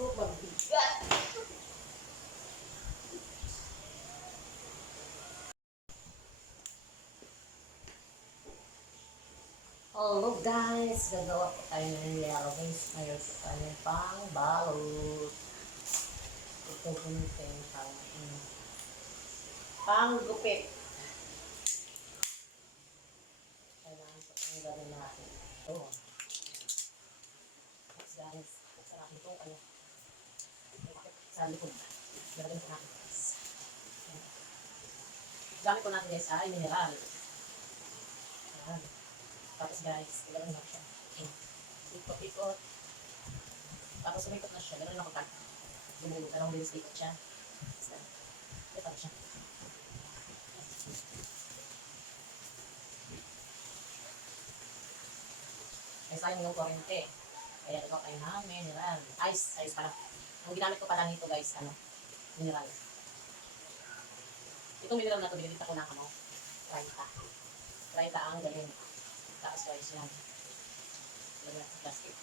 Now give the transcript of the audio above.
ko, mabigat. Hello guys! Gagawa po tayo ng yellow wings. Ngayon po tayo ng pang balot. Ito po pang um, pang gupit. Kailangan po ang gawin natin. Ito. Guys, sarap ito. Ano? Sa likod. Gawin po natin guys. Gamit po natin guys ay mineral. Ayan. Tapos guys, gano'n lang siya. Ikot-ikot. Tapos umikot na siya. Gano'n lang ako kata. Gumulo. Ganong bilis ikot siya. Na. Ito na siya. Ay sayang yung kurente. Kaya ito kayo na mineral. Ice. Ice pala. Ang ginamit ko pala nito guys, ano? Mineral. Itong mineral na ito, binilita ko na kamo. 30. 30 ang galing. Tapos guys yan. Lagyan sa plastic.